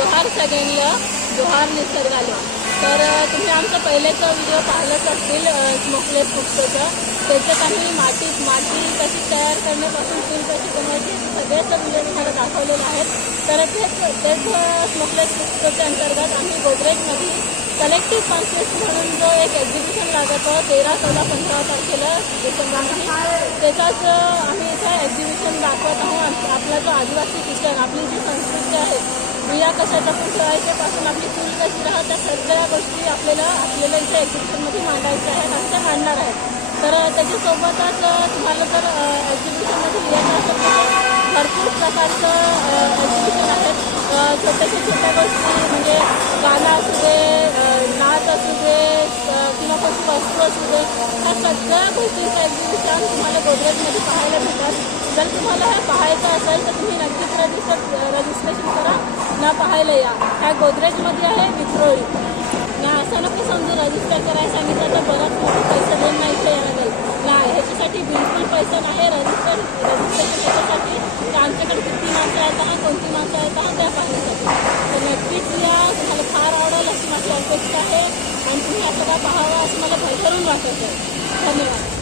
जोहार सगळ्यांना, जोहार निसर्गाला. तर तुम्ही आमचा पहिलेचा व्हिडिओ पाहिलाच असतील स्मोकलेस कुक्टोचा. त्याच्यात आम्ही माती कशी तयार करण्यापासून चूल कशी बनवायची सगळेच व्हिडिओ तुम्हाला दाखवलेले आहेत. तर तेच स्मोकलेस कुक्टोच्या अंतर्गत आम्ही गोदरेजमध्ये कलेक्टिव्ह कॉन्शियस म्हणून जो एक एक्झिबिशन लागत 13, 14, 15 तारखेला डिसेंबरमध्ये, त्याचाच आम्ही इथे एक्झिबिशन दाखवत आहोत. आपला जो आदिवासी किचन, आपली जी संस्कृती आहे, बिया कशा जपून ठेवायच्यापासून आपली चूल कशी राहत, त्या सगळ्या गोष्टी आपल्याला इथे एक्झिबिशनमध्ये मांडायच्या आहेत आणि त्या मांडणार आहेत. तर त्याच्यासोबतच तुम्हाला जर एक्झिबिशनमध्ये यायचं असेल तर भरपूर प्रकारचं एक्झिबिशन आहेत. छोट्या गोष्टी म्हणजे गाणं असू दे, नाच असू दे किंवा कोणती वस्तू असू दे, ह्या सगळ्या गोष्टींचं एक्झिबिशन तुम्हाला गोदरेजमध्ये पाहायला भेटतात. जर तुम्हाला हे पाहायचं असेल तर तुम्ही नक्कीच रजिस्ट्रेशन करा ना, पाहायला या. ह्या गोदरेजमध्ये आहे विक्रोळी. ना असं नको समजू रजिस्टर करायचं आणि त्याचा बराच मोठे पैसे देऊन नाही इथे यायला जाईल. नाही, ह्याच्यासाठी बिलकुल पैसे नाही. रजिस्ट्रेशन याच्यासाठी तर आमच्याकडे किती माणसं येत आहात, कोणती माणसं येत आहात त्या पाहण्यासाठी. तर नक्कीच या, तुम्हाला फार आवडेल अशी माझी अपेक्षा आहे आणि तुम्ही असं काय पाहावं असं मला भरभरून वाटत आहे. धन्यवाद.